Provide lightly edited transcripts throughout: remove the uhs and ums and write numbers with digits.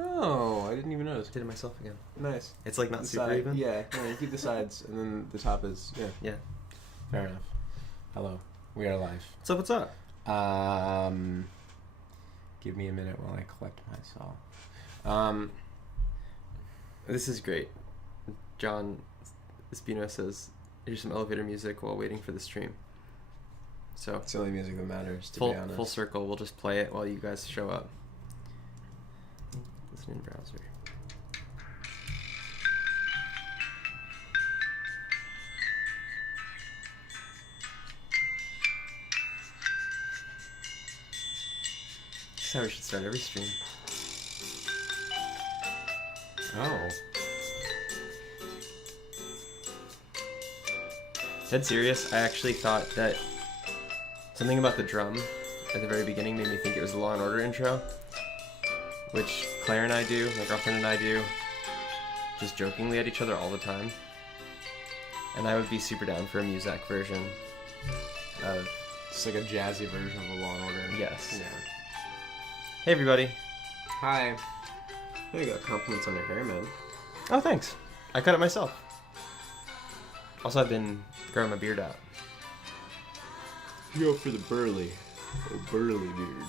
Oh, I didn't even notice. Did it myself again. Nice. It's like not The super side, even. Yeah, no, you keep the sides, and then the top is Yeah. Fair enough. Hello, we are live. What's up? Give me a minute while I collect myself. This is great. John Espino says, "Here's some elevator music while waiting for the stream." So It's the only music that matters, to be honest. full circle. We'll just play it while you guys show up. Listen in browser. This is how we should start every stream. Oh. Dead serious, I actually thought that something about the drum at the very beginning made me think it was the Law and Order intro, which Claire and I do, my girlfriend and I do, just jokingly at each other all the time. And I would be super down for a Muzak version of... It's like a jazzy version of the Law and Order. Yes. Yeah. Hey everybody. Hi. Oh, you got compliments on your hair, man. Oh, thanks. I cut it myself. Also, I've been growing my beard out. You go for the burly beard.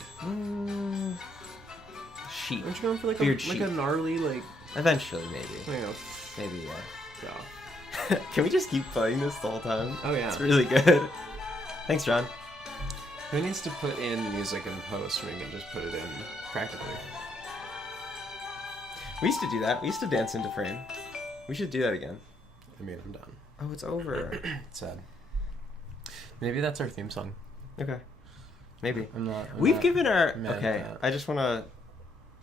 Sheep. Aren't you going for like Beard like a sheep. gnarly, like, Eventually, maybe. you know, Maybe, yeah. yeah. Can we just keep playing this the whole time? Oh, yeah. It's really good. Thanks, John. Who needs to put in music in post when we can just put it in practically? We used to do that. We used to dance into frame. We should do that again. I mean, I'm done. Oh, it's over. It's sad. Maybe that's our theme song. Okay. Maybe. I'm We've not given our... mad at Okay, that. I just want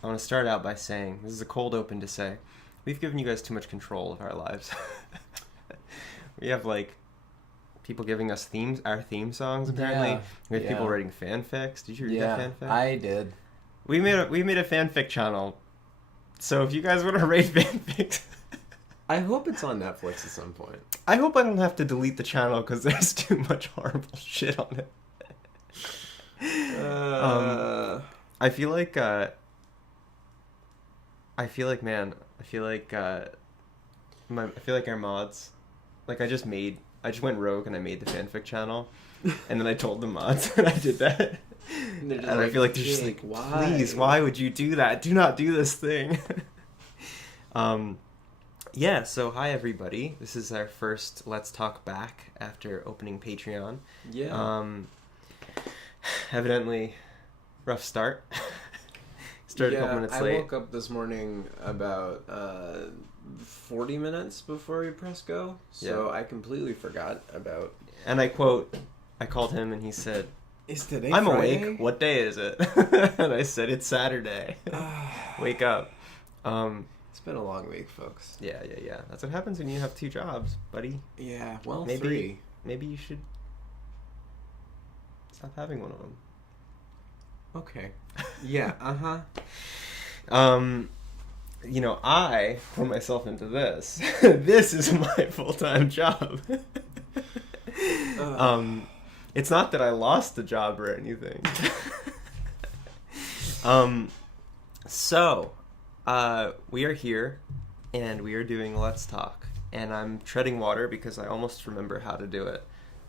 to start out by saying, this is a cold open to say, we've given you guys too much control of our lives. We have, like, people giving us our theme songs, apparently. Yeah, We have people yeah. writing fanfics. Did you read that fanfic? I did. We made a fanfic channel. So if you guys want to rate fanfics... I hope it's on Netflix at some point. I hope I don't have to delete the channel because there's too much horrible shit on it. I feel like our mods, like I just went rogue and I made the fanfic channel, and then I told the mods that I did that, and I feel like they're just like, please, why would you do that? Do not do this thing. Yeah, so hi everybody. This is our first Let's Talk Back after opening Patreon. Yeah. Evidently, rough start. Started a couple minutes late. I woke up this morning about 40 minutes before we press go, so I completely forgot about... And I called him and he said, Is today I'm Friday? awake. What day is it? And I said, it's Saturday. Wake up. It's been a long week, folks. Yeah. That's what happens when you have two jobs, buddy. Yeah, well, Maybe 3. Maybe you should stop having one of them. Okay. Yeah, uh-huh. I put myself into this. This is my full-time job. It's not that I lost the job or anything. So, we are here, and we are doing Let's Talk. And I'm treading water because I almost remember how to do it,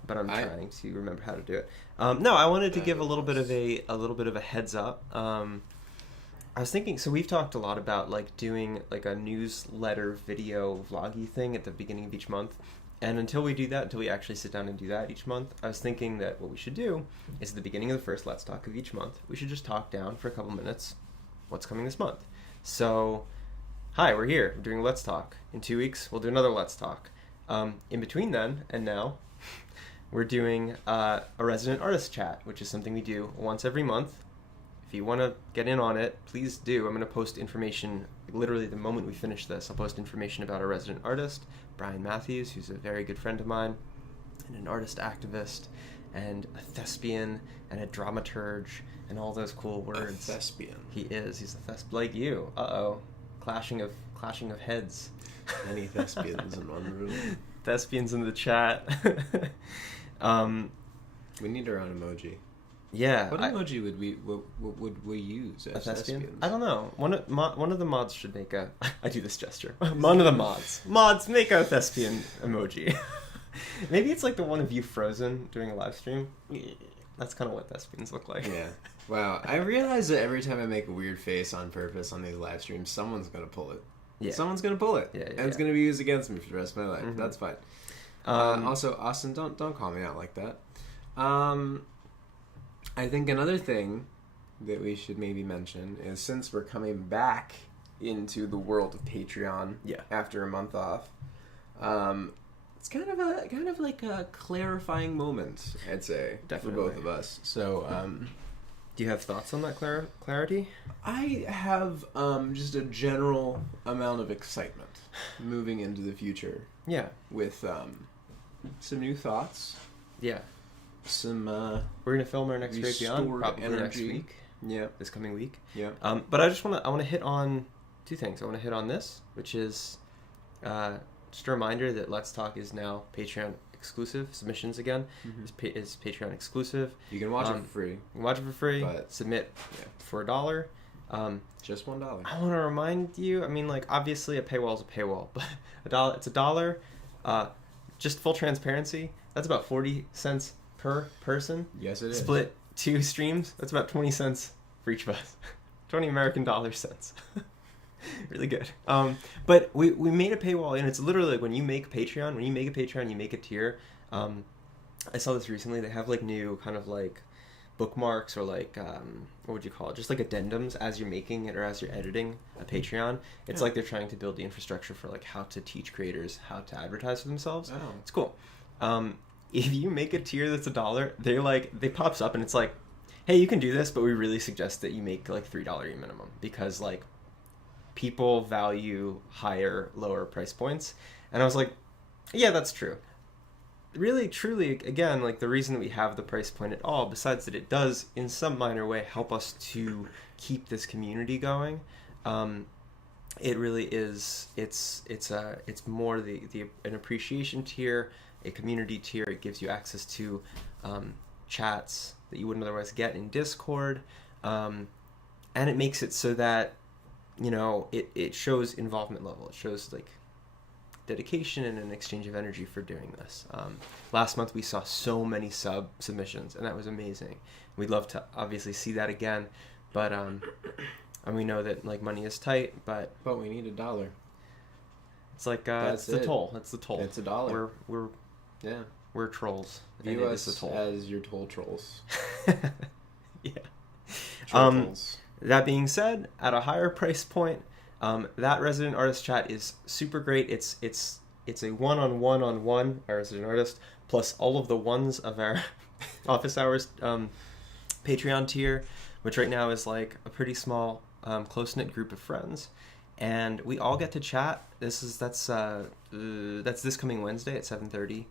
but I'm trying to remember how to do it. No, I wanted to give a little bit of a heads up. I was thinking, so we've talked a lot about like doing like a newsletter video vloggy thing at the beginning of each month. And until we actually sit down and do that each month, I was thinking that what we should do is at the beginning of the first Let's Talk of each month, we should just talk down for a couple minutes what's coming this month. So, hi, we're here. We're doing Let's Talk. In 2 weeks, we'll do another Let's Talk. In between then and now, we're doing a resident artist chat, which is something we do once every month. If you want to get in on it, please do. I'm going to post information, literally the moment we finish this, I'll post information about our resident artist, Brian Matthews, who's a very good friend of mine, and an artist activist, and a thespian, and a dramaturge, and all those cool words. A thespian. He is. He's a thespian. Like you. Uh-oh. Clashing of heads. Many thespians in one room. Thespians in the chat. We need our own emoji. Yeah. What emoji would we use as thespians? I don't know. One of the mods should make a... I do this gesture. One of the mods. Mods, make a thespian emoji. Maybe it's like the one of you frozen doing a live stream. That's kind of what thespians look like. Yeah. Wow. I realize that every time I make a weird face on purpose on these live streams, someone's going to pull it. Yeah. Someone's going to pull it. And it's going to be used against me for the rest of my life. That's fine. Also, Austin, don't call me out like that. I think another thing that we should maybe mention is, since we're coming back into the world of Patreon after a month off, it's kind of like a clarifying moment, I'd say, Definitely. For both of us. So, do you have thoughts on that clarity? I have just a general amount of excitement moving into the future. Yeah. With some new thoughts. Yeah. Some we're gonna film our next Great Beyond probably energy. Next week. Yeah. This coming week. Yeah. But I want to hit on two things. I want to hit on this, which is just a reminder that Let's Talk is now Patreon exclusive. Submissions again is Patreon exclusive. You can watch it for free. You can watch it for free. But submit for $1. Just $1. I want to remind you. I mean, like, obviously a paywall is a paywall, but $1. It's $1. Just full transparency. That's about 40 cents per person. Yes, it is. Split 2 streams. That's about 20 cents for each of us. 20 American dollar cents. Really good. But we made a paywall, and it's literally like when you make a Patreon, you make a tier. I saw this recently. They have like new kind of like bookmarks or like what would you call it? Just like addendums as you're making it or as you're editing a Patreon. It's like they're trying to build the infrastructure for like how to teach creators how to advertise for themselves. Oh. It's cool. If you make a tier that's $1, they pops up and it's like, hey, you can do this, but we really suggest that you make like $3 minimum, because like people value higher, lower price points. And I was like, yeah, that's true. Really, truly, again, like the reason that we have the price point at all, besides that it does in some minor way help us to keep this community going, it really is, it's more an appreciation tier, a community tier. It gives you access to chats that you wouldn't otherwise get in Discord, and it makes it so that, you know, it shows involvement level. It shows like dedication and an exchange of energy for doing this. Last month we saw so many submissions, and that was amazing. We'd love to obviously see that again, but and we know that like money is tight, but we need $1. It's like it's the toll. It's the toll. It's $1. We're trolls. View us as your toll trolls. Yeah. Trolls. That being said, at a higher price point, that resident artist chat is super great. It's a one-on-one our resident artist, plus all of the ones of our office hours Patreon tier, which right now is like a pretty small, close-knit group of friends, and we all get to chat. That's this coming Wednesday at 7:30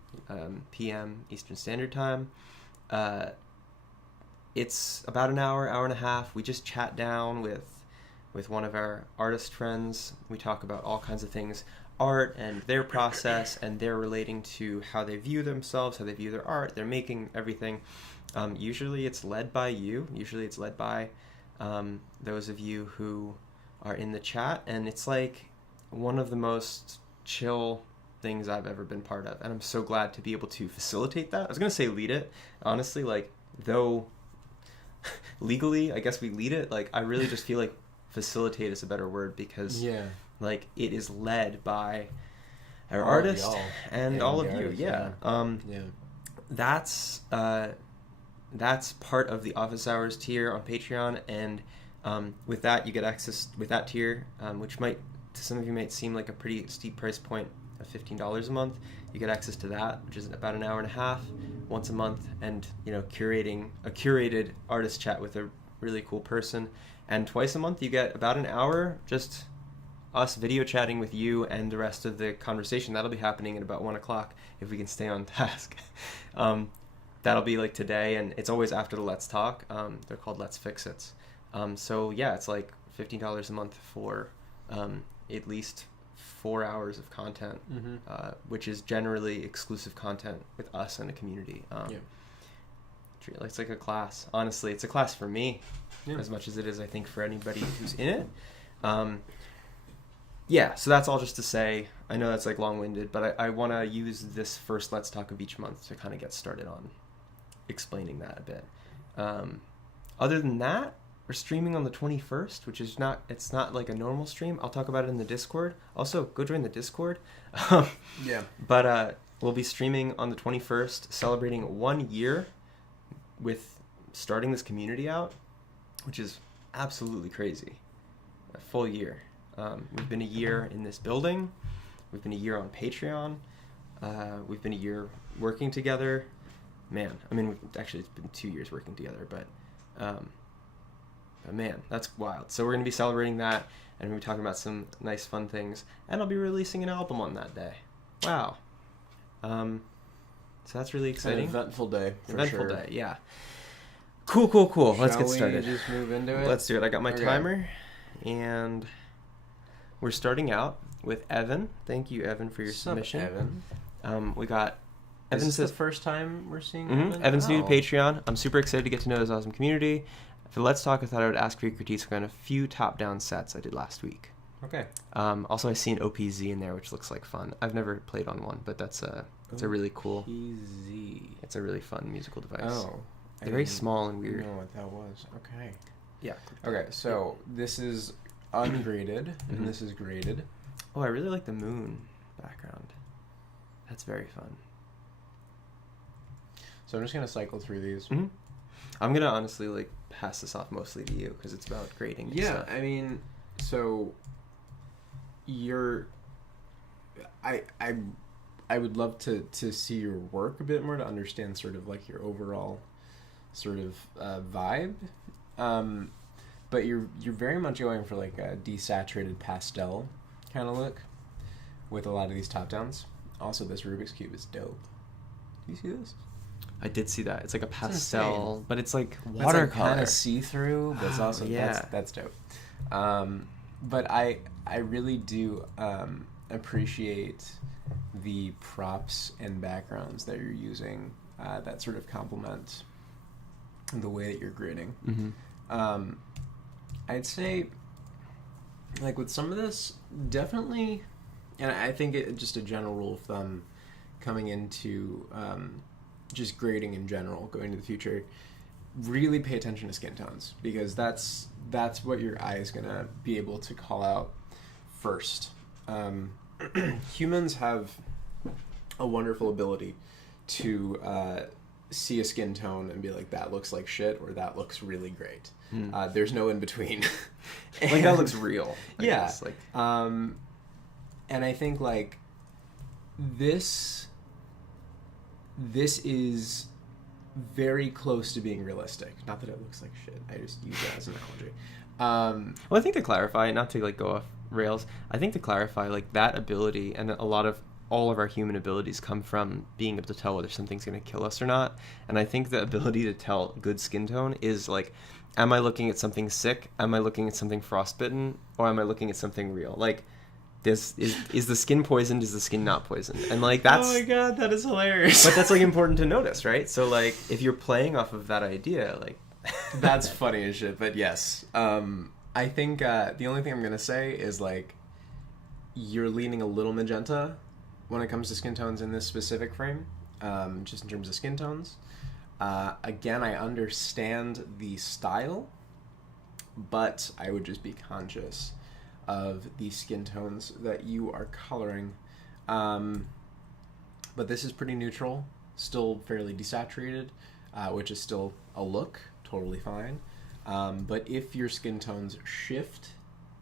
p.m. Eastern Standard Time. It's about an hour and a half. We just chat down with one of our artist friends. We talk about all kinds of things, art and their process, and they're relating to how they view themselves, how they view their art, they're making everything. Usually it's led by you. Usually it's led by those of you who are in the chat, and it's like one of the most chill things I've ever been part of, and I'm so glad to be able to facilitate that. I was going to say lead it. Honestly, like, though legally I guess we lead it, like I really just feel like facilitate is a better word, because like it is led by our artist and all of you. That's part of the office hours tier on Patreon, and with that you get access with that tier, which might to some of you might seem like a pretty steep price point of $15 a month. You get access to that, which is about an hour and a half once a month, and you know, curating a curated artist chat with a really cool person. And twice a month you get about an hour just us video chatting with you and the rest of the conversation. That'll be happening at about 1 o'clock if we can stay on task. That'll be like today, and it's always after the Let's Talk. They're called Let's Fix It's. So yeah, it's like $15 a month for at least 4 hours of content, which is generally exclusive content with us and a community. Patreon. It's like a class. Honestly, it's a class for me as much as it is, I think, for anybody who's in it. Yeah, so that's all just to say, I know that's like long-winded, but I want to use this first Let's Talk of each month to kind of get started on explaining that a bit. Other than that, we're streaming on the 21st, which is it's not like a normal stream. I'll talk about it in the Discord. Also, go join the Discord. Yeah. But we'll be streaming on the 21st, celebrating 1 year with starting this community out, which is absolutely crazy. A full year. We've been a year in this building. We've been a year on Patreon. We've been a year working together. Man, I mean, actually, it's been 2 years working together, but man, that's wild. So we're going to be celebrating that, and we'll be talking about some nice, fun things, and I'll be releasing an album on that day. Wow. So that's really exciting. An eventful day, for eventful sure. day, yeah. Cool. Let's get started. Shall we just move into it? Let's do it. I got my timer, and we're starting out with Evan. Thank you, Evan, for your submission. Evan. We got... Is this the first time we're seeing Evan? Evan's new to Patreon. I'm super excited to get to know this awesome community. For Let's Talk, I thought I would ask for your critiques on a few top-down sets I did last week. Okay. Also, I see an OPZ in there, which looks like fun. I've never played on one, but it's a really cool... OPZ. It's a really fun musical device. Oh. They're very small and weird. I don't know what that was. Okay. Yeah. Okay, so this is ungraded, and this is graded. Oh, I really like the moon background. That's very fun. So I'm just going to cycle through these. I'm going to honestly like pass this off mostly to you because it's about grading. Yeah, stuff. I mean, so I would love to see your work a bit more to understand sort of like your overall sort of vibe. But you're very much going for like a desaturated pastel kind of look with a lot of these top downs. Also, this Rubik's Cube is dope. Do you see this? I did see that. It's like a pastel, but it's like watercolor. It's like kind of see-through, but it's also that's dope. But I really do appreciate the props and backgrounds that you're using that sort of complement the way that you're grading. I'd say, like with some of this, definitely, and I think just a general rule of thumb coming into just grading in general, going into the future, really pay attention to skin tones, because that's what your eye is going to be able to call out first. Humans have a wonderful ability to see a skin tone and be like, that looks like shit, or that looks really great. There's no in between. Like that looks real. I guess. Like, and I think like this is very close to being realistic. Not that it looks like shit. I just use that as an analogy. Well, I think to clarify, not to like go off rails, I think to clarify, like that ability and all of our human abilities come from being able to tell whether something's going to kill us or not. And I think the ability to tell good skin tone is like, am I looking at something sick? Am I looking at something frostbitten? Or am I looking at something real? Like, this is the skin poisoned? Is the skin not poisoned? And like that's... Oh my god, that is hilarious. But that's like important to notice, right? So like, if you're playing off of that idea, like... That's funny as shit, but yes. I think the only thing I'm going to say is like, you're leaning a little magenta when it comes to skin tones in this specific frame, just in terms of skin tones. Again, I understand the style, but I would just be conscious of the skin tones that you are coloring. But this is pretty neutral, still fairly desaturated, which is still a look, totally fine. But if your skin tones shift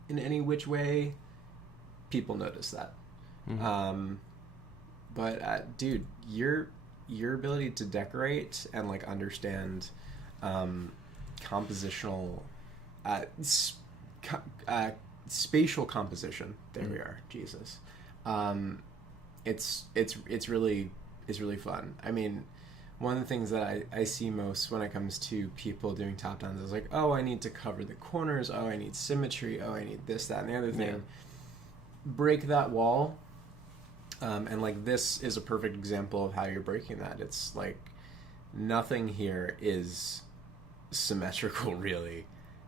in any which way, people notice that. But dude, your ability to decorate and like understand compositional, spatial composition. There we are. Jesus, it's really fun. I mean, one of the things that I see most when it comes to people doing top downs is like, oh, I need to cover the corners. Oh, I need symmetry. Oh, I need this, that, and the other thing. Yeah. Break that wall. And like this is a perfect example of how you're breaking that. It's like nothing here is symmetrical, really.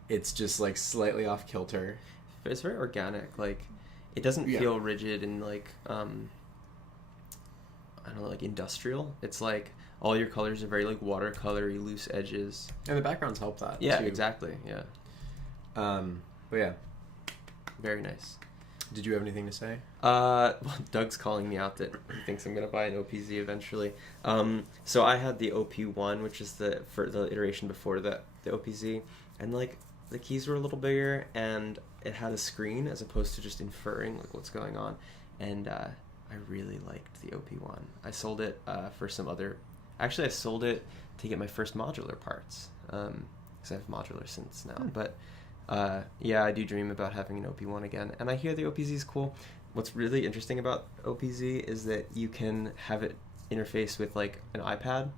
It's just like slightly off kilter. It's very organic. Like, it doesn't feel rigid and like I don't know, like industrial. It's like all your colors are very like watercolory, loose edges, and the backgrounds help that. Yeah, too. exactly. Yeah. But yeah, very nice. Did you have anything to say? Well, Doug's calling me out that he thinks I'm gonna buy an OPZ eventually. So I had the OP1, which is the iteration before the OPZ, and like the keys were a little bigger, and it had a screen as opposed to just inferring like what's going on, and I really liked the OP1. I sold it for some other. Actually, I sold it to get my first modular parts because I have modular synths now, but. Yeah, I do dream about having an OP1 again, and I hear the OPZ is cool. What's really interesting about OPZ is that you can have it interface with like an iPad,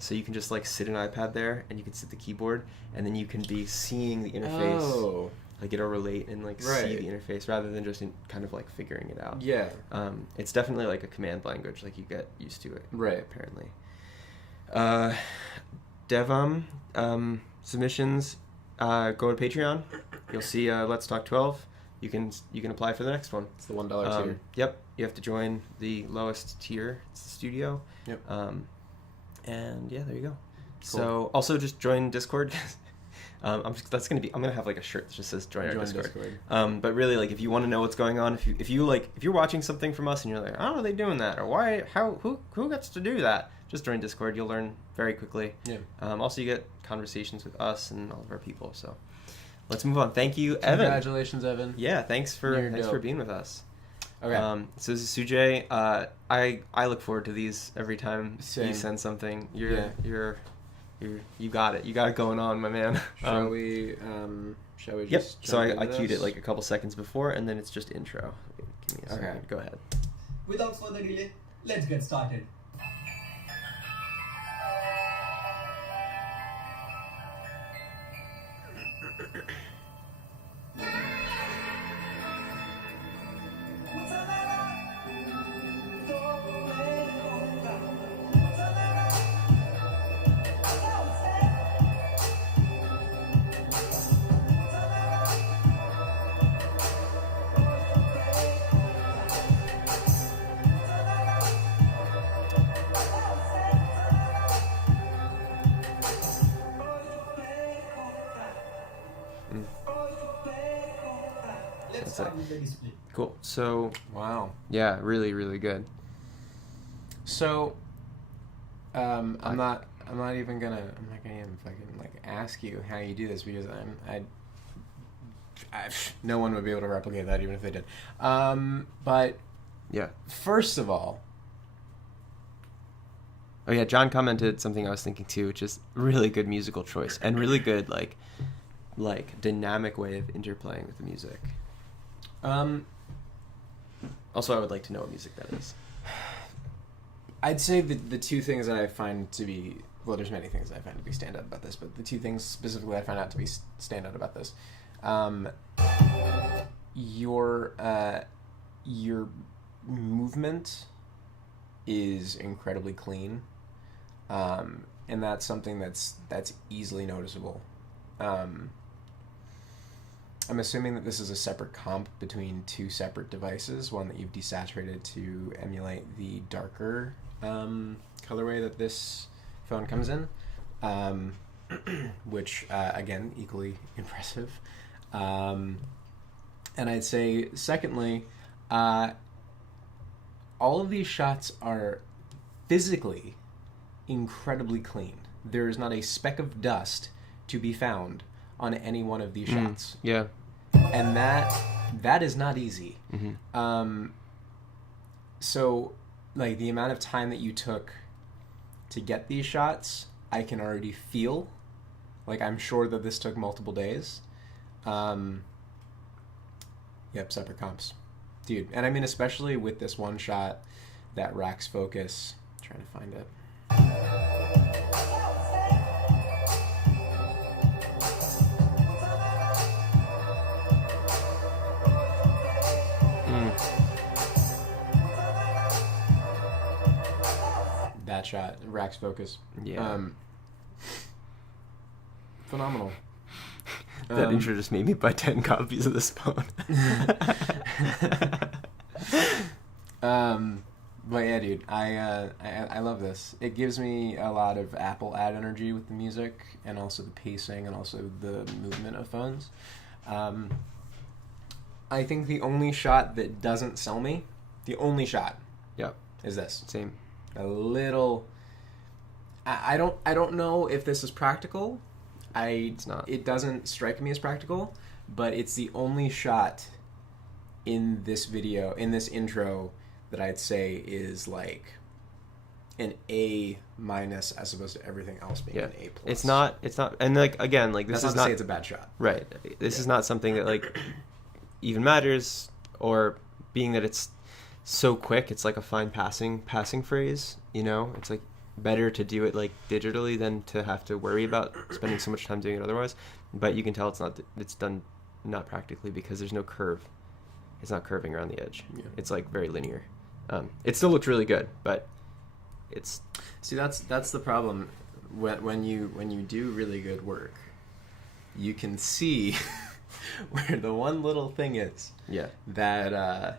so you can just like sit an iPad there, and you can sit the keyboard, and then you can be seeing the interface. Oh. Like it'll relate and like see the interface rather than just kind of like figuring it out. Yeah. It's definitely like a command language, like you get used to it. Right. Apparently. Devam submissions. Go to Patreon. You'll see Let's Talk 12. You can apply for the next one. It's the $1 tier. Yep. You have to join the lowest tier. It's the studio. Yep. And yeah, there you go. Cool. So Cool. Also just join Discord. I'm gonna have like a shirt that just says join our Discord. But really, like if you want to know what's going on, if you're watching something from us and you're like, how are they doing that, or who gets to do that? Just join Discord. You'll learn very quickly. Yeah. Also, you get conversations with us and all of our people. So let's move on. Thank you, Evan. Congratulations, Evan. Yeah, thanks for being with us. Okay. So this is Sujay. I look forward to these every time you send something. You got it. You got it going on, my man. Shall we just? Yep. So I queued it like a couple seconds before, and then it's just intro. Give me a second. Okay. Go ahead. Without further delay, let's get started. Cool. So wow. Yeah, really, really good. So, I'm not even gonna fucking like ask you how you do this because no one would be able to replicate that even if they did. But yeah. First of all. Oh yeah, John commented something I was thinking too, which is really good musical choice and really good like dynamic way of interplaying with the music. Also, I would like to know what music that is. I'd say the two things that I find to be... Well, there's many things that I find to be stand out about this, but the two things specifically I find out to be stand out about this. Your movement is incredibly clean, and that's something that's easily noticeable. I'm assuming that this is a separate comp between two separate devices, one that you've desaturated to emulate the darker colorway that this phone comes in, which, again, equally impressive. And I'd say, secondly, all of these shots are physically incredibly clean. There is not a speck of dust to be found on any one of these shots. Yeah. And that is not easy. Mm-hmm. So, like, the amount of time that you took to get these shots, I can already feel. Like, I'm sure that this took multiple days. Yep, separate comps. Dude, and I mean, especially with this one shot, that racks focus. I'm trying to find it. shot. Rax Focus. Yeah. Phenomenal. That intro just made me buy 10 copies of this phone. But yeah, dude, I love this. It gives me a lot of Apple ad energy with the music, and also the pacing, and also the movement of phones. I think the only shot that doesn't sell me, the only shot, yep, is this. Same. A little. I don't know if this is practical. It's not. It doesn't strike me as practical, but it's the only shot in this video, in this intro, that I'd say is like an A- as opposed to everything else being an A+. It's not, and like, again, like, this That's is not not to say it's a bad shot. Right. This is not something that like even matters, or being that it's so quick, it's like a fine passing phrase, you know? It's like better to do it like digitally than to have to worry about spending so much time doing it otherwise. But you can tell it's done not practically, because there's no curve. It's not curving around the edge. Yeah. It's like very linear. It still looks really good, but it's... See, that's the problem. When you do really good work, you can see where the one little thing is. Yeah. That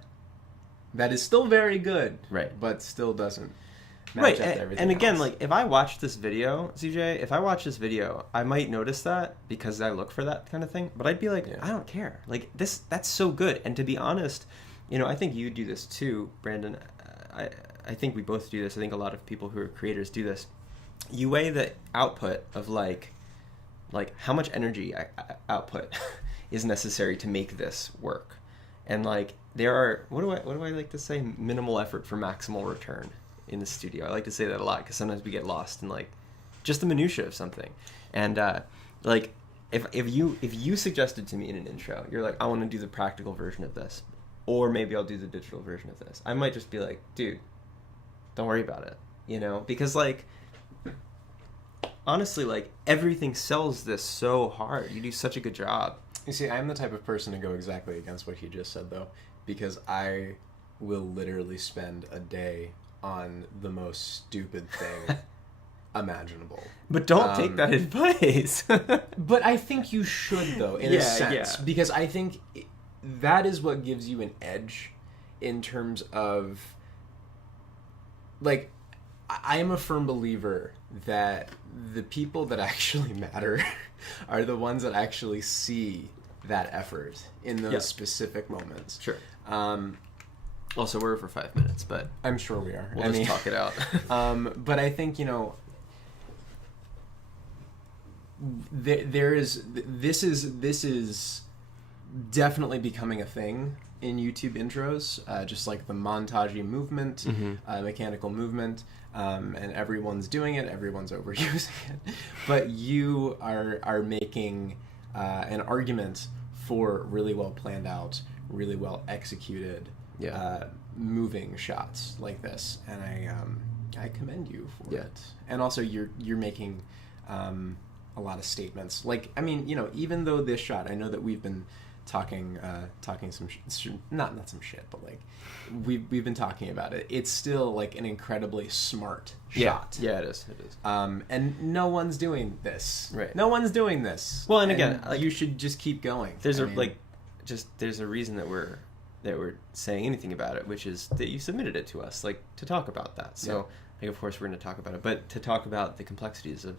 is still very good. Right. But still doesn't match right. up to everything and again, else. like, if I watch this video, CJ, I might notice that because I look for that kind of thing. But I'd be like, I don't care. Like, that's so good. And to be honest, you know, I think you do this too, Brandon. I think we both do this. I think a lot of people who are creators do this. You weigh the output of like how much energy output is necessary to make this work, and like there are what do I like to say, minimal effort for maximal return in the studio. I like to say that a lot because sometimes we get lost in like just the minutia of something, and like if you suggested to me in an intro, you're like, I want to do the practical version of this, or maybe I'll do the digital version of this, I might just be like, dude, don't worry about it, you know, because like honestly, like, everything sells this so hard. You do such a good job. You see, I'm the type of person to go exactly against what he just said, though, because I will literally spend a day on the most stupid thing imaginable. But don't take that advice. But I think you should, though, in a sense, because I think that is what gives you an edge in terms of, like, I am a firm believer that the people that actually matter are the ones that actually see that effort in those specific moments. Sure. Also, we're over 5 minutes, but I'm sure we are. We'll just talk it out. But I think, you know, this is definitely becoming a thing in YouTube intros, just like the montagey movement, mechanical movement, and everyone's doing it, everyone's overusing it. But you are making an argument for really well planned out, really well executed moving shots like this, and I commend you for it. And also you're making a lot of statements. Like, I mean, you know, even though this shot, I know that we've been talking some not some shit, but like we've been talking about it. It's still like an incredibly smart shot. Yeah, it is. And no one's doing this. Right. No one's doing this. Well, and again, like, you should just keep going. There's there's a reason that we're saying anything about it, which is that you submitted it to us, like, to talk about that. So, like, of course we're going to talk about it, but to talk about the complexities of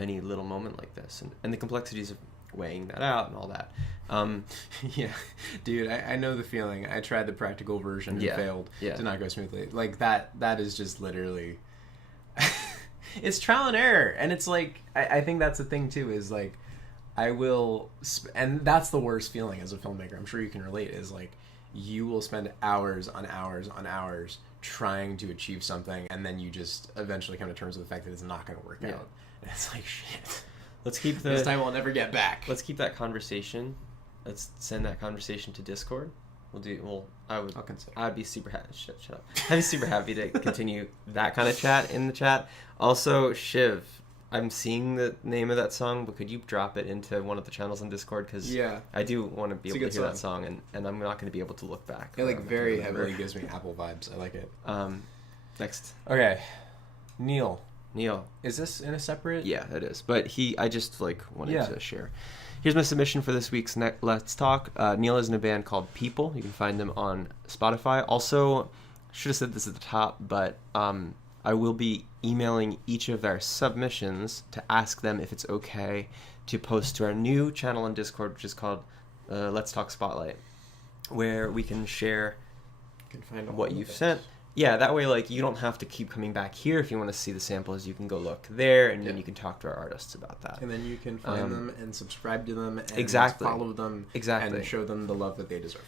any little moment like this, and the complexities of weighing that out and all that. Yeah, dude, I know the feeling. I tried the practical version and failed. Did not go smoothly. Like, that is just literally it's trial and error. And it's like, I think that's the thing too, is like, and that's the worst feeling as a filmmaker, I'm sure you can relate, is like, you will spend hours on hours on hours trying to achieve something, and then you just eventually come to terms with the fact that it's not going to work out. And it's like, shit. Let's keep this time we'll never get back. Let's keep that conversation. Let's send that conversation to Discord. I'll consider. I'd be super happy. Shut up. I'd be super happy to continue that kind of chat in the chat. Also, Shiv, I'm seeing the name of that song, but could you drop it into one of the channels on Discord? Because I do want to be able to hear that song, and I'm not going to be able to look back. It like very heavily gives me Apple vibes. I like it. Next. Okay. Neil. Neil. Is this in a separate? Yeah, it is. But I just wanted to share. Here's my submission for this week's Let's Talk. Neil is in a band called People. You can find them on Spotify. Also, should have said this at the top, but I will be emailing each of their submissions to ask them if it's okay to post to our new channel on Discord, which is called Let's Talk Spotlight, where we can share what you've sent. Yeah, that way, you don't have to keep coming back here. If you want to see the samples, you can go look there, and then you can talk to our artists about that. And then you can find them and subscribe to them and follow them and show them the love that they deserve.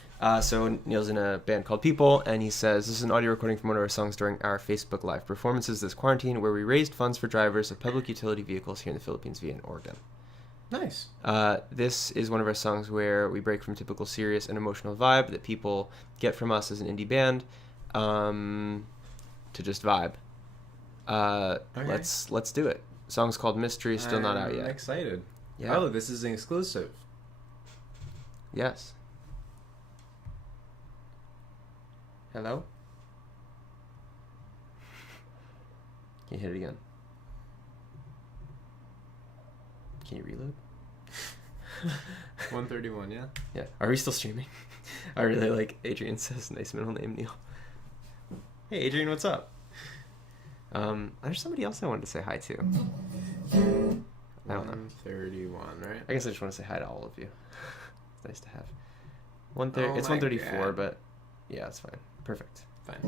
So Neil's in a band called People, and he says, this is an audio recording from one of our songs during our Facebook Live performances this quarantine, where we raised funds for drivers of public utility vehicles here in the Philippines via Oregon. Nice. This is one of our songs where we break from typical serious and emotional vibe that people get from us as an indie band. To just vibe. Okay. Let's do it. Song's called Mystery, still not out yet. I'm excited. Yeah. Oh, this is an exclusive. Yes. Hello? Can you hit it again? Can you reload? 131, yeah? Yeah. Are we still streaming? I really like Adrian says, nice middle name, Neil. Hey, Adrian, what's up? There's somebody else I wanted to say hi to. I don't know. 131, right? I guess I just want to say hi to all of you. It's nice to have. It's 134, but yeah, it's fine. Perfect. Fine.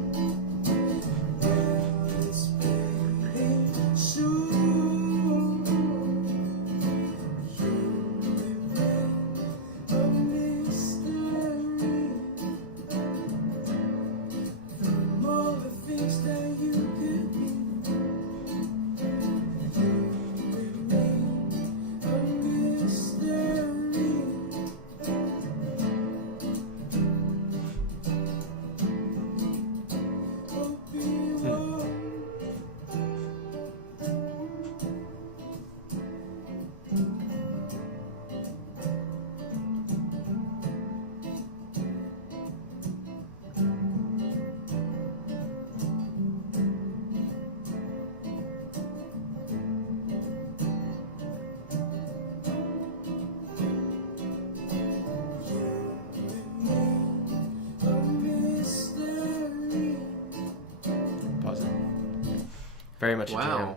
Very much a jam.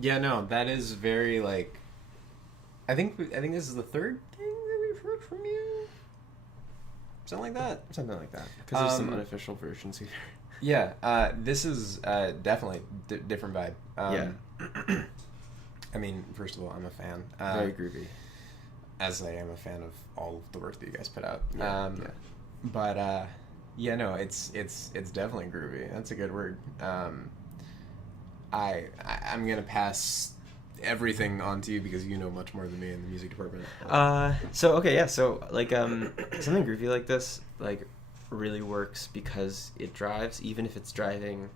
Yeah, no, that is very, I think this is the third thing that we've heard from you. Something like that. Something like that. Because there's some unofficial versions here. Yeah, this is definitely different vibe. Yeah. I mean, first of all, I'm a fan. Very groovy. As I am a fan of all of the work that you guys put out. Yeah. But, yeah, no, it's definitely groovy. That's a good word. I'm gonna pass everything on to you because you know much more than me in the music department. So something groovy like this really works because it drives, even if it's driving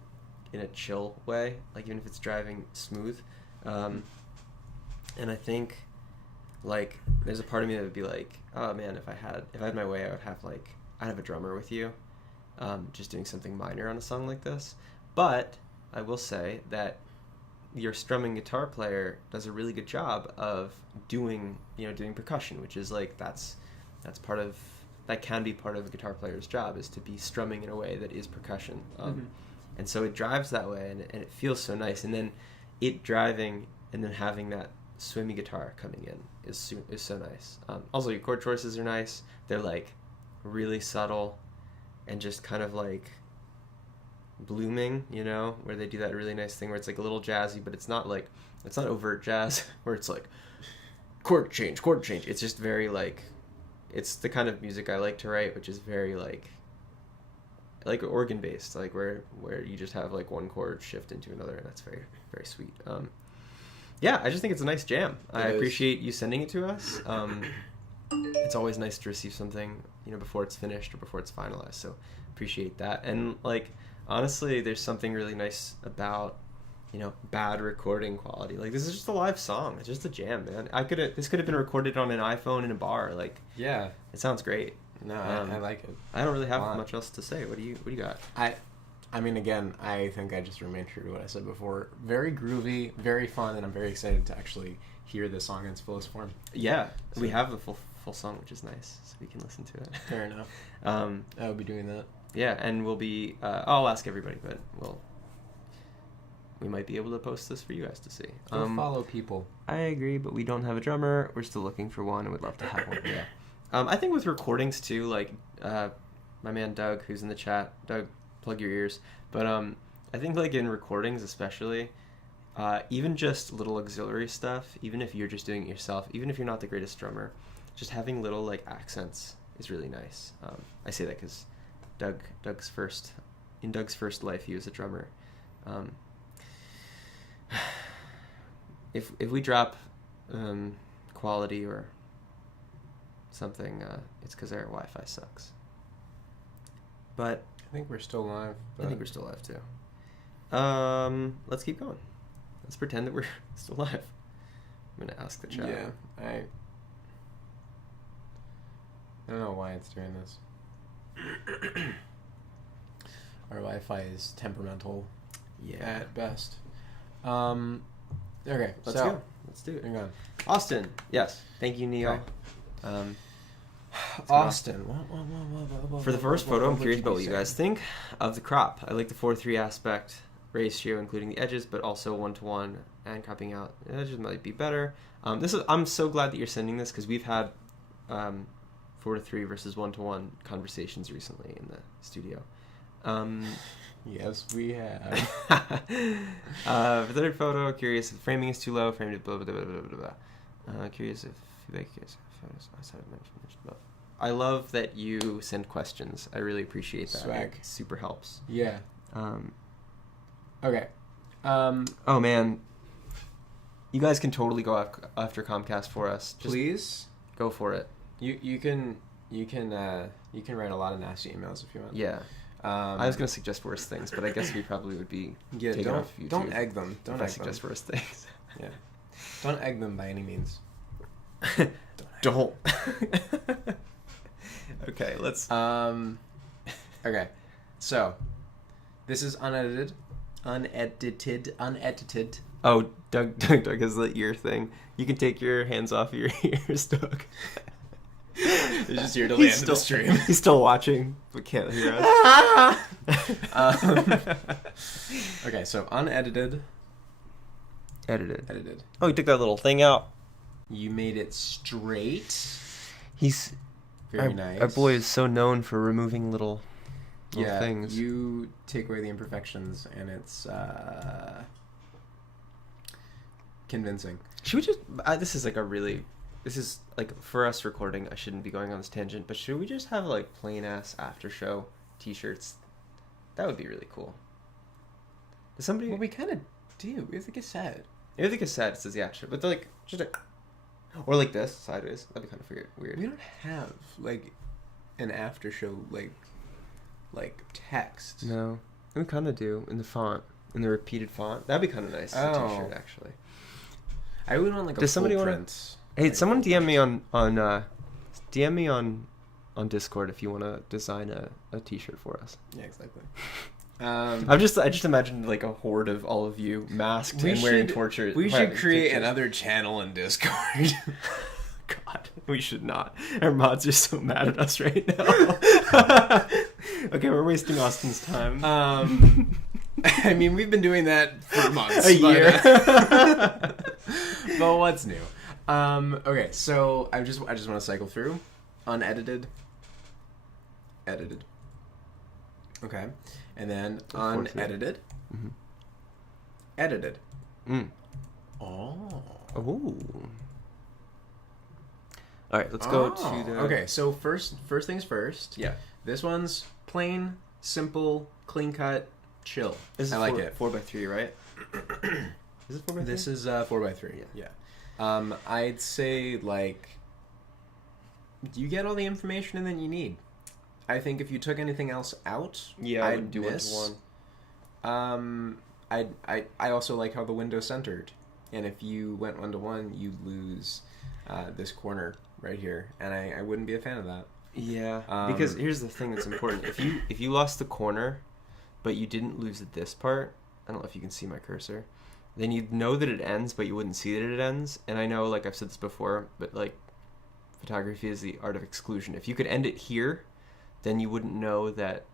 in a chill way, even if it's driving smooth. And I think there's a part of me that would be like, oh man, if I had my way, I'd have a drummer with you, just doing something minor on a song like this. But I will say that your strumming guitar player does a really good job of doing percussion, which is that can be part of a guitar player's job, is to be strumming in a way that is percussion. And so it drives that way, and it feels so nice. And then it driving and then having that swimmy guitar coming in is so nice. Also, your chord choices are nice. They're really subtle and just kind of blooming, where they do that really nice thing where it's a little jazzy, but it's not overt jazz where it's chord change. It's just very it's the kind of music I like to write, which is very organ based, where you just have one chord shift into another, and that's very, very sweet. Yeah, I just think it's a nice jam. I appreciate you sending it to us. It's always nice to receive something, before it's finished or before it's finalized, so appreciate that. And honestly, there's something really nice about, bad recording quality. This is just a live song. It's just a jam, man. This could have been recorded on an iPhone in a bar. Yeah, it sounds great. No, I like it. I don't really have much else to say. What do you got? I mean, again, I think I just remain true to what I said before. Very groovy, very fun, and I'm very excited to actually hear this song in its fullest form. Yeah, so we have the full song, which is nice, so we can listen to it. Fair enough. I'll be doing that. Yeah, and we'll be. I'll ask everybody, but we might be able to post this for you guys to see. Go follow people. I agree, but we don't have a drummer. We're still looking for one, and would love to have one. Yeah. I think with recordings too, like my man Doug, who's in the chat. Doug, plug your ears. But I think like in recordings especially, even just little auxiliary stuff, even if you're just doing it yourself, even if you're not the greatest drummer, just having little like accents is really nice. I say that because Doug's first life, he was a drummer. If we drop quality or something, it's because our Wi-Fi sucks. But I think we're still live. I think we're still live too. Let's keep going. Let's pretend that we're still live. I'm gonna ask the chat. Yeah, I don't know why it's doing this. Our Wi-Fi is temperamental. Yeah. At best. Okay, let's go. Let's do it. Hang on. Austin. Yes. Thank you, Neil. Okay. Austin. For the first photo, I'm curious about what you guys think of the crop. I like the 4:3 aspect ratio, including the edges, but also 1:1 and cropping out. The edges might be better. I'm so glad that you're sending this because we've had 4:3 versus 1:1 conversations recently in the studio. Yes, we have. For the third photo, curious if the framing is too low. Framed it blah blah blah blah blah blah. Curious if feedback is photos outside of mentioned above. I love that you send questions. I really appreciate that. Swag. It super helps. Yeah. Okay. Oh man, you guys can totally go after Comcast for us. Just please go for it. You can write a lot of nasty emails if you want. Yeah. I was gonna suggest worse things, but I guess we probably would be taken off YouTube. Don't egg them. Don't egg suggest worse things. Yeah. Don't egg them by any means. Don't. Okay, let's. Okay, so this is unedited. Oh, Doug has the ear thing. You can take your hands off your ears, Doug. It's just here till the end of the stream. He's still watching, but can't hear us. Okay, so unedited. Edited. Oh, you took that little thing out. You made it straight. He's very nice. Our boy is so known for removing little things. You take away the imperfections, and it's convincing. Should we just? This is like for us recording. I shouldn't be going on this tangent, but should we just have like plain ass after show T-shirts? That would be really cool. Does somebody? Well, we kind of do. We have the cassette. You have the cassette. It says the after, but they're like just like, or like this sideways. That'd be kind of weird. We don't have like an after show like text. No, we kind of do in the font, in the repeated font. That'd be kind of nice. Oh. T-shirt actually. I would want like a Does somebody full want print. Hey, like someone DM me DM me on Discord if you want to design a T-shirt for us. Yeah, exactly. I just imagined like a horde of all of you masked and wearing torture. We should create another channel in Discord. God, we should not. Our mods are so mad at us right now. Okay, we're wasting Austin's time. I mean, we've been doing that for months. A year. But what's new? Okay, so I just want to cycle through. Unedited. Edited. Okay. And then unedited. Mm-hmm. Edited. Mm. Oh. Ooh. All right, let's go to the... Okay, so first things first. Yeah. This one's plain, simple, clean cut, chill. This is I like it. 4x3, right? Is it 4x3? This is 4x3. Yeah. I'd say like you get all the information and then you need. I think if you took anything else out, yeah, I'd do miss. 1-to-1. I also like how the window's centered, and if you went 1-to-1, you'd lose this corner right here, and I wouldn't be a fan of that. Yeah, because here's the thing that's important: if you lost the corner, but you didn't lose this part. I don't know if you can see my cursor. Then you'd know that it ends, but you wouldn't see that it ends. And I know, like I've said this before, but like photography is the art of exclusion. If you could end it here, then you wouldn't know that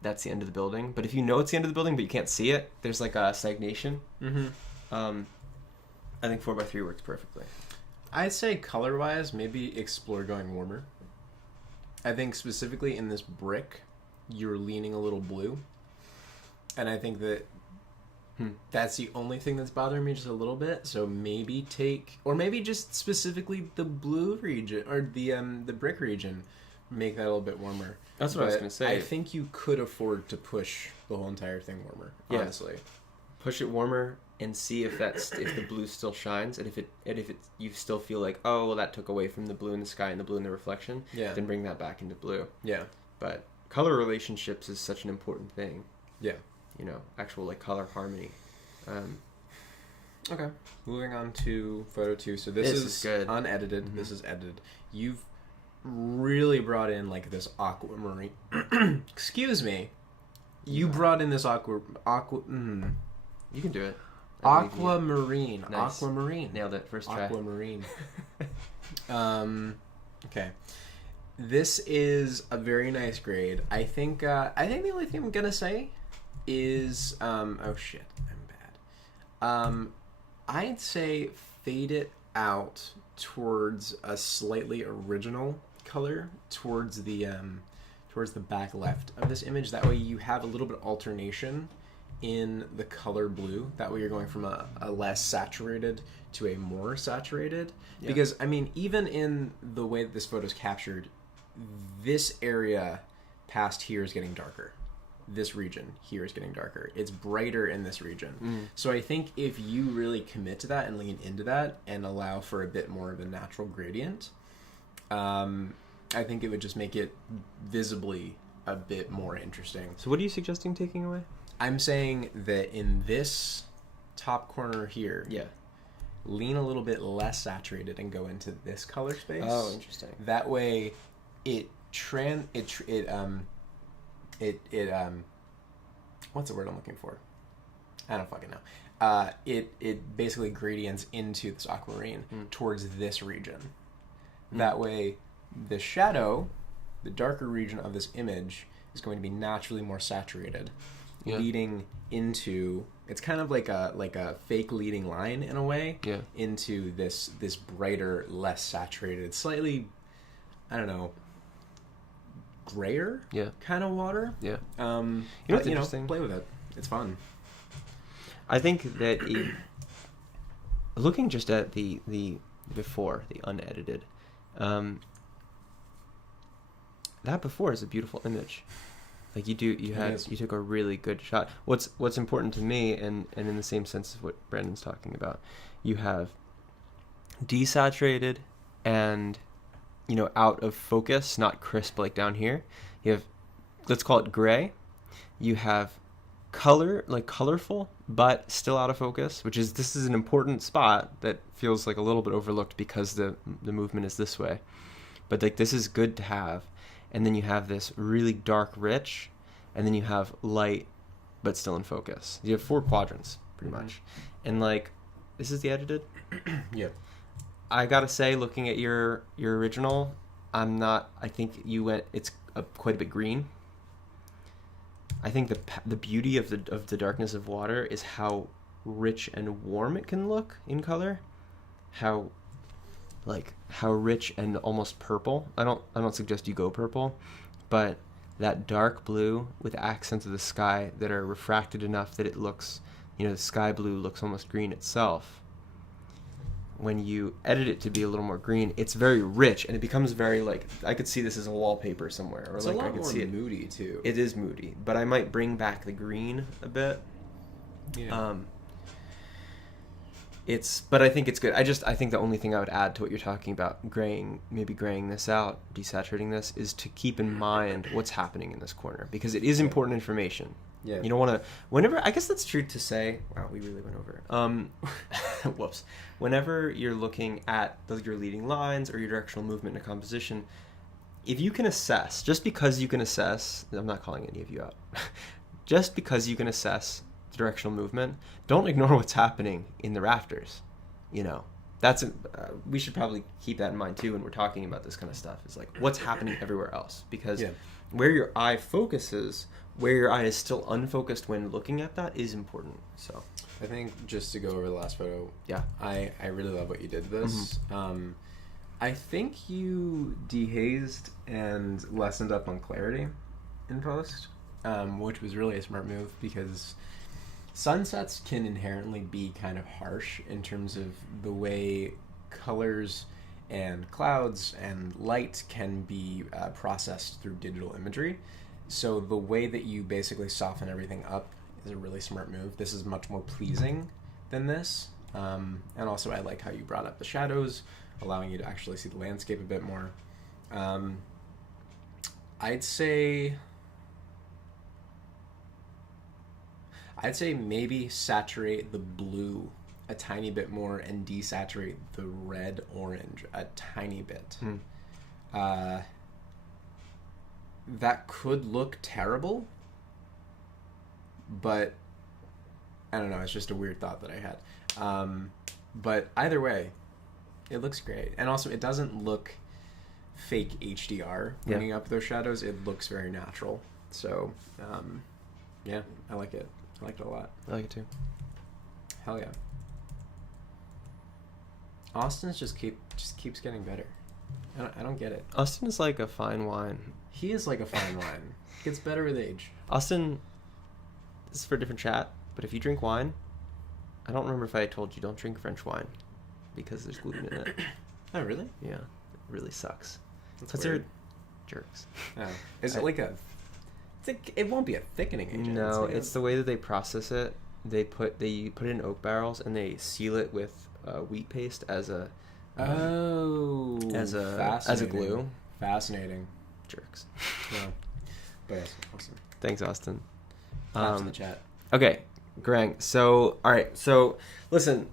that's the end of the building. But if you know it's the end of the building, but you can't see it, there's like a stagnation. Mm-hmm. I think 4x3 works perfectly. I'd say color-wise, maybe explore going warmer. I think specifically in this brick, you're leaning a little blue. And I think that that's the only thing that's bothering me just a little bit. So maybe maybe just specifically the blue region, or the brick region, make that a little bit warmer. That's what I was going to say. I think you could afford to push the whole entire thing warmer, honestly. Push it warmer and see if the blue still shines, and if you still feel like, oh, well, that took away from the blue in the sky and the blue in the reflection, then bring that back into blue. Yeah. But color relationships is such an important thing. Yeah. You know, actual like color harmony. Okay. Moving on to photo 2. So this is good. Unedited. Mm-hmm. This is edited. You've really brought in like this aquamarine. Excuse me. You brought in this You can do it. Aquamarine. Nice. Aquamarine. Nailed it. First try. Aquamarine. Okay. This is a very nice grade. I think the only thing I'm gonna say is oh shit, I'm bad. I'd say fade it out towards a slightly original color towards the back left of this image. That way you have a little bit of alternation in the color blue. That way you're going from a less saturated to a more saturated. Yeah. Because, I mean, even in the way that this photo is captured, this area past here is getting darker. This region here is getting darker. It's brighter in this region. So I think if you really commit to that and lean into that and allow for a bit more of a natural gradient, I think it would just make it visibly a bit more interesting. So what are you suggesting taking away? I'm saying that in this top corner here, lean a little bit less saturated and go into this color space. Oh, interesting. That way, what's the word I'm looking for? I don't fucking know. It basically gradients into this aquamarine towards this region. That way, the shadow, the darker region of this image, is going to be naturally more saturated, leading into, it's kind of like a fake leading line in a way, into this brighter, less saturated, slightly, I don't know, grayer kind of water. Yeah. You know what's interesting? Play with it. It's fun. I think that looking just at the before, the unedited, that before is a beautiful image. Like you took a really good shot. What's important to me, and in the same sense of what Brandon's talking about, you have desaturated and out of focus, not crisp like down here. You have, let's call it gray. You have color, like colorful, but still out of focus, this is an important spot that feels like a little bit overlooked because the movement is this way. But like this is good to have. And then you have this really dark, rich, and then you have light, but still in focus. You have 4 quadrants, pretty much. And like, this is the edited? Yep. I gotta say, looking at your original, I think it's quite a bit green. I think the beauty of the darkness of water is how rich and warm it can look in color. How rich and almost purple. I don't suggest you go purple, but that dark blue with accents of the sky that are refracted enough that it looks, the sky blue looks almost green itself. When you edit it to be a little more green, it's very rich and it becomes very like, I could see this as a wallpaper somewhere, or it's like a lot I could more see it moody too. It is moody, but I might bring back the green a bit. Yeah. But I think it's good. I think the only thing I would add to what you're talking about, graying this out, desaturating this, is to keep in mind what's happening in this corner, because it is important information. Yeah. You don't want to, I guess that's true to say, wow, we really went over. Whoops. Whenever you're looking at your leading lines or your directional movement in a composition, if you can assess, just because you can assess, I'm not calling any of you out, just because you can assess directional movement, don't ignore what's happening in the rafters. That's we should probably keep that in mind too when we're talking about this kind of stuff. Is like what's happening everywhere else, because where your eye focuses, where your eye is still unfocused when looking at that is important. So I think just to go over the last photo, I really love what you did with this. I think you dehazed and lessened up on clarity in post, which was really a smart move, because sunsets can inherently be kind of harsh in terms of the way colors and clouds and light can be processed through digital imagery. So the way that you basically soften everything up is a really smart move. This is much more pleasing than this. And also I like how you brought up the shadows, allowing you to actually see the landscape a bit more. I'd say maybe saturate the blue a tiny bit more and desaturate the red orange a tiny bit. That could look terrible, but I don't know, it's just a weird thought that I had. But either way, it looks great. And also, it doesn't look fake HDR bringing up those shadows. It looks very natural. So, yeah, I like it. I liked it a lot. I like it too. Hell yeah. Austin's just keeps getting better. I don't get it. Austin is like a fine wine. He is like a fine wine. Gets better with age. Austin, this is for a different chat, but if you drink wine, I don't remember if I told you don't drink French wine because there's gluten in it. Oh, really? Yeah. It really sucks. That's because they're jerks. Oh. Is it like a... It won't be a thickening agent. No, it's the way that they process it. They put it in oak barrels and they seal it with wheat paste as a glue. Fascinating. Jerks. Yeah. But yes, awesome. Thanks, Austin. In the chat. Okay, Garang. So, all right. So, listen,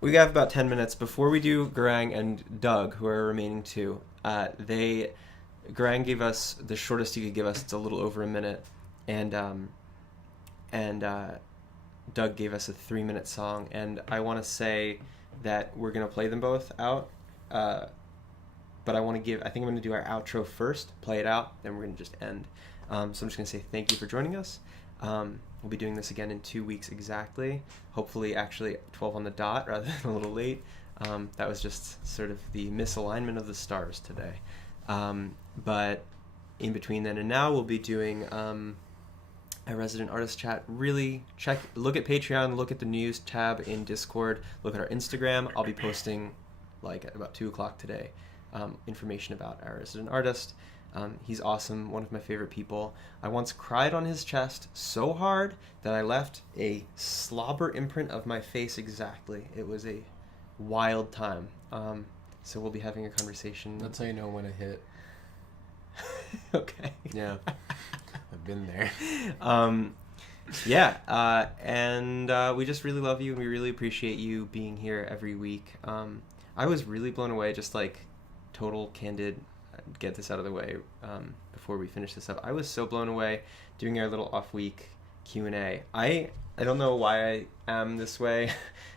we have about 10 minutes before we do Garang and Doug, who are remaining two. Garang gave us the shortest he could give us. It's a little over a minute, and Doug gave us a 3-minute song. And I want to say that we're gonna play them both out. But I think I'm going to do our outro first, play it out, then we're going to just end. So I'm just going to say thank you for joining us. We'll be doing this again in 2 weeks exactly. Hopefully, actually 12 on the dot rather than a little late. That was just sort of the misalignment of the stars today. But in between then and now, we'll be doing a resident artist chat. Really look at Patreon, look at the news tab in Discord, look at our Instagram. I'll be posting at about 2 o'clock today. Information about our resident artist. He's awesome, one of my favorite people. I once cried on his chest so hard that I left a slobber imprint of my face exactly. It was a wild time. So we'll be having a conversation. That's how you know when it hit. Okay. Yeah. I've been there. And we just really love you, and we really appreciate you being here every week. I was really blown away, just total candid, get this out of the way before we finish this up. I was so blown away doing our little off-week Q&A. I don't know why I am this way.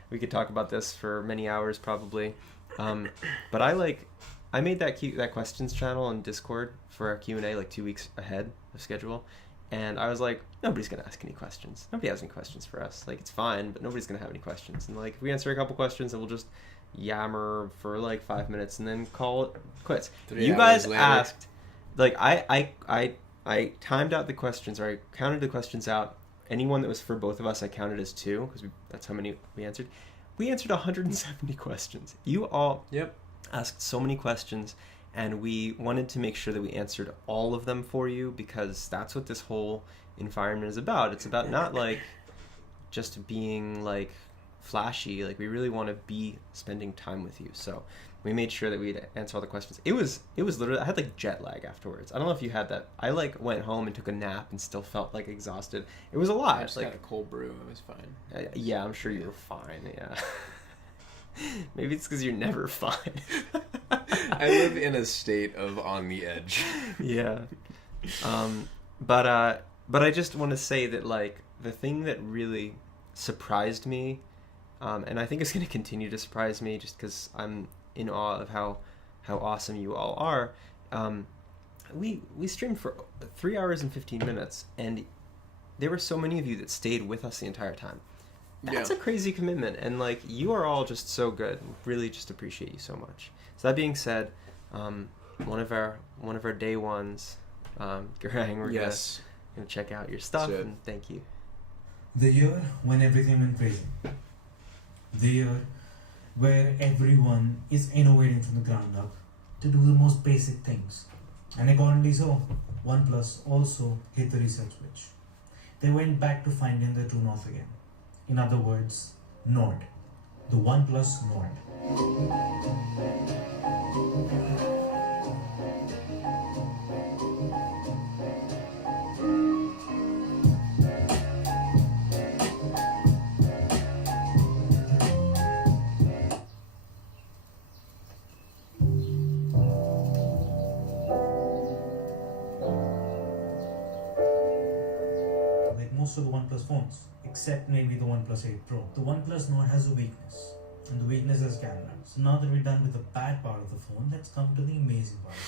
We could talk about this for many hours probably. But I made that questions channel on Discord for our Q&A 2 weeks ahead of schedule. And I was like, nobody's going to ask any questions. Nobody has any questions for us. It's fine, but nobody's going to have any questions. And if we answer a couple questions, then we'll just yammer for 5 minutes and then call it quits. You guys asked, I timed out the questions, or I counted the questions out. Anyone that was for both of us, I counted as 2 because that's how many we answered. We answered 170 questions. You all asked so many questions, and we wanted to make sure that we answered all of them for you, because that's what this whole environment is about. It's about not just being flashy. We really want to be spending time with you. So we made sure that we'd answer all the questions. It was literally, I had jet lag afterwards. I don't know if you had that. I went home and took a nap and still felt exhausted. It was a lot. I just got a cold brew. It was fine. Yeah, I'm sure you were fine. Yeah. Maybe it's because you're never fine. I live in a state of on the edge. Yeah. But I just want to say that, like, the thing that really surprised me, and I think is going to continue to surprise me just because I'm in awe of how awesome you all are, we streamed for 3 hours and 15 minutes, and there were so many of you that stayed with us the entire time. That's a crazy commitment, and, like, you are all just so good. Really just appreciate you so much. So that being said, one of our day ones, Garang, we're gonna check out your stuff, and thank you. The year when everything went crazy. The year where everyone is innovating from the ground up to do the most basic things. And accordingly so, OnePlus also hit the reset switch. They went back to finding their true north again. In other words, Nord. The OnePlus Nord. Most of the OnePlus phones, except maybe the OnePlus 8 Pro. The OnePlus Nord has a weakness, and the weakness is camera. So now that we're done with the bad part of the phone, let's come to the amazing part of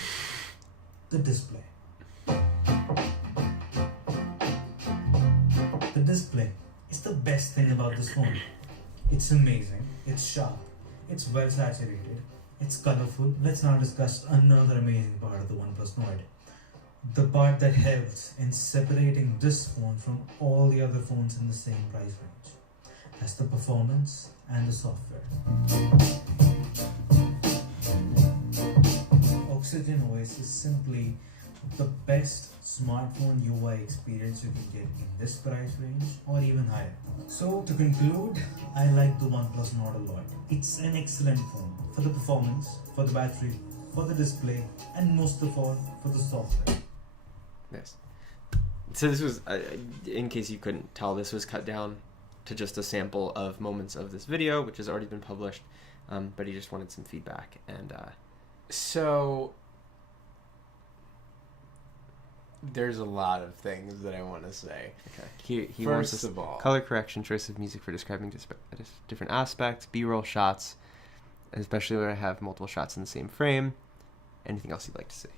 the phone. The display. The display is the best thing about this phone. It's amazing, it's sharp, it's well saturated, it's colorful. Let's now discuss another amazing part of the OnePlus Nord. The part that helps in separating this phone from all the other phones in the same price range. That's the performance and the software. Oxygen OS is simply the best smartphone UI experience you can get in this price range or even higher. So to conclude, I like the OnePlus Nord a lot. It's an excellent phone for the performance, for the battery, for the display, and most of all for the software. Yes. So this was, in case you couldn't tell, this was cut down to just a sample of moments of this video, which has already been published, but he just wanted some feedback. And so there's a lot of things that I want to say. Okay. He wants us, of all, color correction, choice of music for describing different aspects, B-roll shots, especially when I have multiple shots in the same frame. Anything else you'd like to say?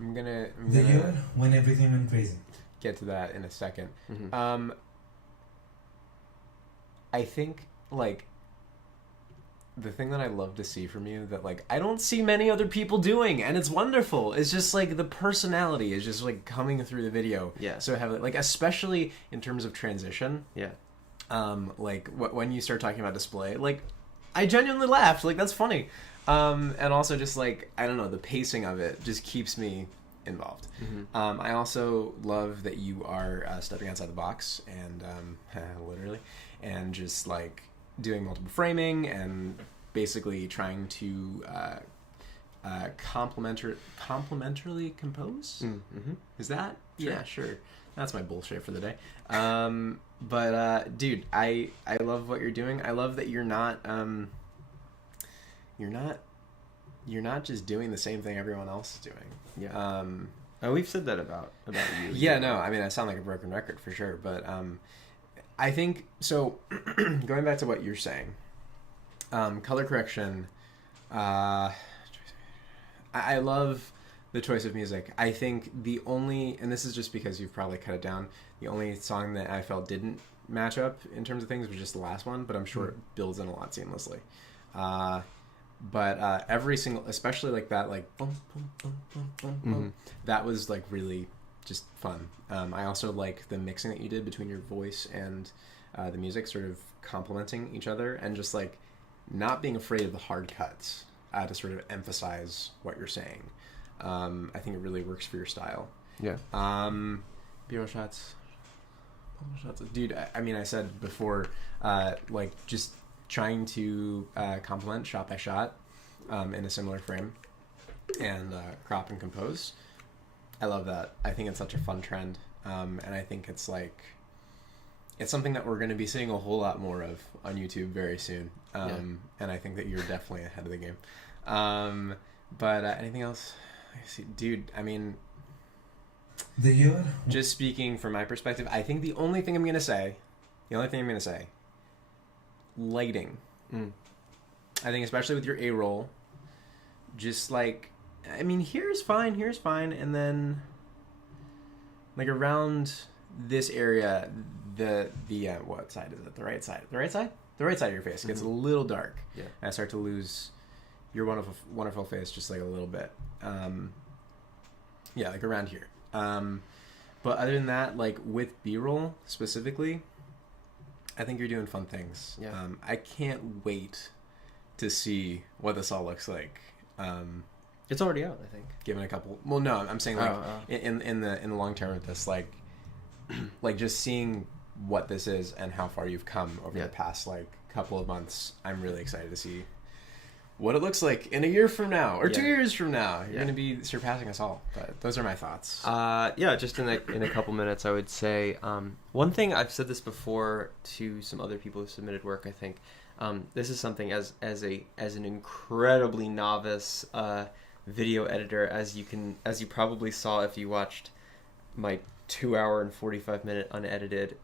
I'm gonna the year when everything went crazy. Get to that in a second. Mm-hmm. I think, like, the thing that I love to see from you that, like, I don't see many other people doing, and it's wonderful. It's just, like, the personality is just, like, coming through the video. Yeah. So heavily, like, especially in terms of transition. Yeah. Like, when you start talking about display, like, I genuinely laughed. Like, that's funny. And also just, like, I don't know, the pacing of it just keeps me involved. Mm-hmm. I also love that you are stepping outside the box and literally, and just, like, doing multiple framing and basically trying to complementarily compose. Mm-hmm. Is that? Sure. Yeah, sure. That's my bullshit for the day. But dude, I love what you're doing. I love that you're not just doing the same thing everyone else is doing. Yeah. We've said that about you. Yeah, no, I mean, I sound like a broken record for sure, but I think so. Going back to what you're saying, color correction. I love the choice of music. I think the only, and this is just because you've probably cut it down, the only song that I felt didn't match up in terms of things was just the last one, but I'm sure it builds in a lot seamlessly. But every single, especially like that, like boom, boom, boom, boom, boom, boom, that was like really just fun. I also like the mixing that you did between your voice and the music, sort of complementing each other, and just like not being afraid of the hard cuts to sort of emphasize what you're saying. I think it really works for your style. Yeah. B-roll shots. Dude, I mean, I said before, like, just trying to complement shot by shot in a similar frame and crop and compose. I love that. I think it's such a fun trend. And I think it's like, it's something that we're going to be seeing a whole lot more of on YouTube very soon. And I think that you're definitely ahead of the game. But anything else? I see, dude, I mean, The year. Just speaking from my perspective, I think the only thing I'm gonna say, lighting. I think especially with your A-roll, just like, I mean, here's fine, and then like around this area, the what side is it? The right side. The right side of your face gets a little dark. Yeah. And I start to lose your wonderful face just like a little bit. Yeah, like around here. But other than that, like with B-roll specifically, I think you're doing fun things. Yeah. I can't wait to see what this all looks like. It's already out, I think. Given a couple. Well, no, I'm saying like in the long term with this, like just seeing what this is and how far you've come over the past like couple of months. I'm really excited to see what it looks like in a year from now or 2 years from now. You're going to be surpassing us all. But those are my thoughts. Just in a couple minutes, I would say one thing. I've said this before to some other people who submitted work. I think this is something as an incredibly novice video editor, as you probably saw if you watched my 2-hour and 45-minute unedited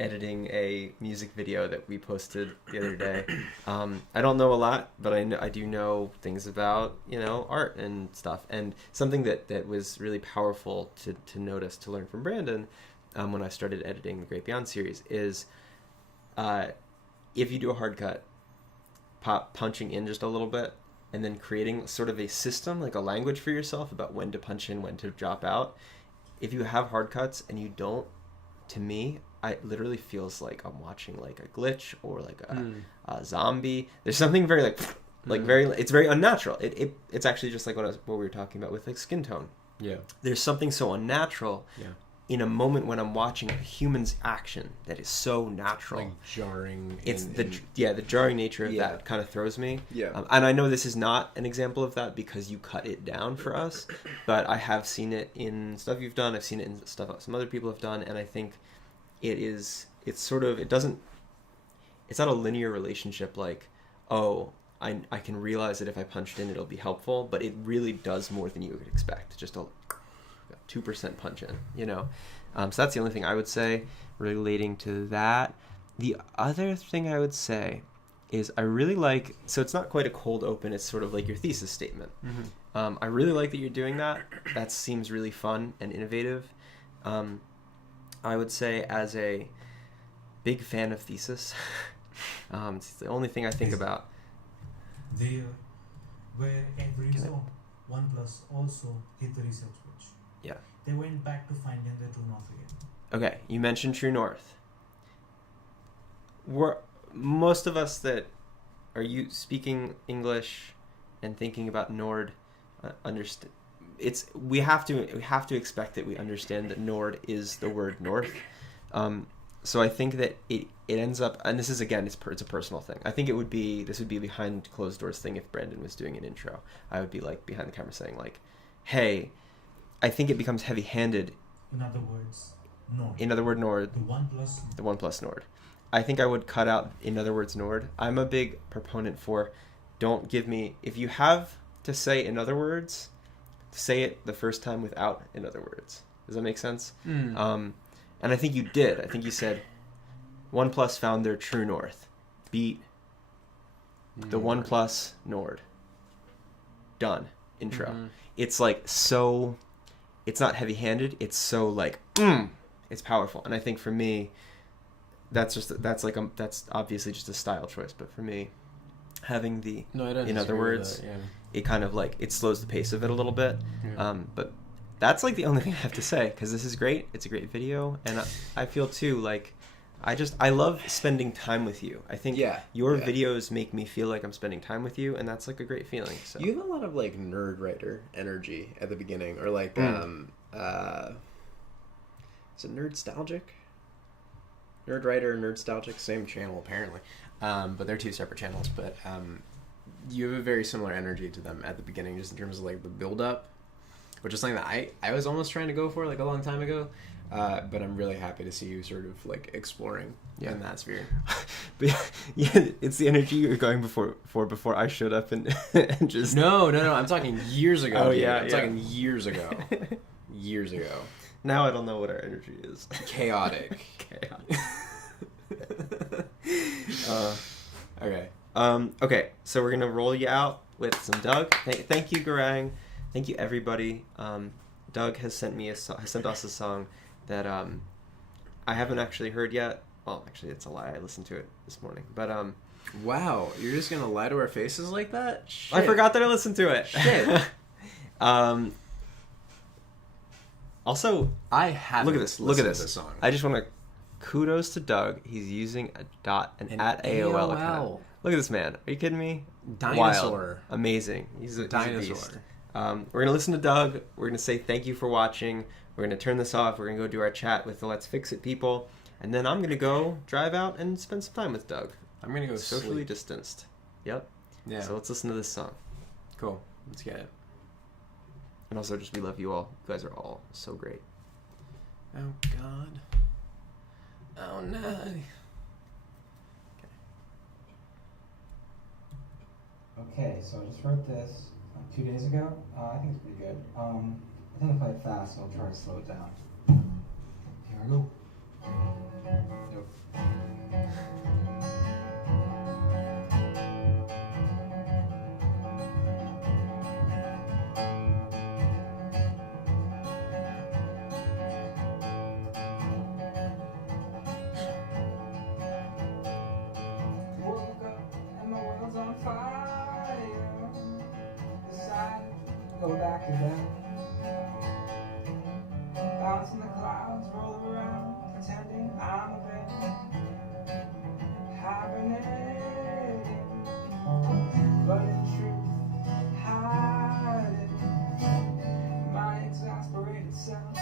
editing a music video that we posted the other day. I don't know a lot, but I do know things about art and stuff. And something that was really powerful to notice, to learn from Brandon when I started editing the Great Beyond series is if you do a hard cut, punching in just a little bit, and then creating sort of a system, like a language for yourself about when to punch in, when to drop out. If you have hard cuts and you don't, to me, it literally feels like I'm watching like a glitch or like a zombie. There's something very it's very unnatural. It's actually just like what we were talking about with like skin tone. Yeah. There's something so unnatural in a moment when I'm watching a human's action that is so natural. Like jarring. It's the jarring nature of that kind of throws me. Yeah. And I know this is not an example of that because you cut it down for us, but I have seen it in stuff you've done. I've seen it in stuff some other people have done, and I think it's not a linear relationship like, oh, I can realize that if I punched in it'll be helpful, but it really does more than you would expect. Just a 2% punch in, so that's the only thing I would say relating to that. The other thing I would say is I really like, so it's not quite a cold open, it's sort of like your thesis statement. I really like that you're doing that. That seems really fun and innovative. I would say as a big fan of thesis, it's the only thing I think about. There, where every OnePlus also hit the reset switch. Yeah. They went back to finding their true north again. Okay, you mentioned true north. Most of us that are you speaking English and thinking about Nord understand. We have to expect that we understand that Nord is the word north. So I think that it ends up, and this is again it's a personal thing. I think this would be behind closed doors thing if Brandon was doing an intro. I would be like behind the camera saying like, hey, I think it becomes heavy-handed. In other words, Nord. In other words, Nord. The OnePlus Nord. I think I would cut out in other words Nord. I'm a big proponent for don't give me, if you have to say in other words, say it the first time without in other words. Does that make sense? And I think you did. I think you said OnePlus found their true north. Beat the OnePlus Nord. Done. Intro. It's like so, it's not heavy-handed. It's so like, it's powerful. And I think for me, that's obviously just a style choice. But for me, having the in other words, it kind of like it slows the pace of it a little bit. But that's like the only thing I have to say because this is great. It's a great video, and I feel too like I love spending time with you. I think your videos make me feel like I'm spending time with you, and that's like a great feeling. So you have a lot of like nerd writer energy at the beginning, or like is it Nerdstalgic? Nerd writer, Nerdstalgic, same channel apparently, but they're two separate channels. But you have a very similar energy to them at the beginning, just in terms of like the build up, which is something that I was almost trying to go for like a long time ago. But I'm really happy to see you sort of like exploring in that sphere. But yeah, it's the energy you were going before I showed up and just no. I'm talking years ago. Oh dude. yeah, I'm talking years ago. years ago. Now I don't know what our energy is. Chaotic. Chaotic. Okay. Okay, so we're gonna roll you out with some Doug. Thank you, Garang. Thank you, everybody. Doug has sent us a song that I haven't actually heard yet. Well, actually, it's a lie. I listened to it this morning, but Wow, you're just gonna lie to our faces like that? Shit. I forgot that I listened to it. Shit. Also, I haven't. Look at this. To the song. I just want to kudos to Doug. He's using a dot and at AOL account. Look at this man. Are you kidding me? Dinosaur. Wild. Amazing. He's a dinosaur. beast. We're going to listen to Doug. We're going to say thank you for watching. We're going to turn this off. We're going to go do our chat with the Let's Fix It people. And then I'm going to go drive out and spend some time with Doug. I'm going to go socially sleep. distanced. Yep. Yeah. So let's listen to this song. Cool. Let's get it. And also just we love you all. You guys are all so great. Oh, God. Oh, no. Okay, so I just wrote this 2 days ago. I think it's pretty good. I think if I play it fast, I'll try to slow it down. Here I go. Nope. Woke up and my world's on fire. Decided to go back to bed. Bounce in the clouds, roll around, pretending I'm a bed. Hibernating, but in truth, hiding my exasperated self.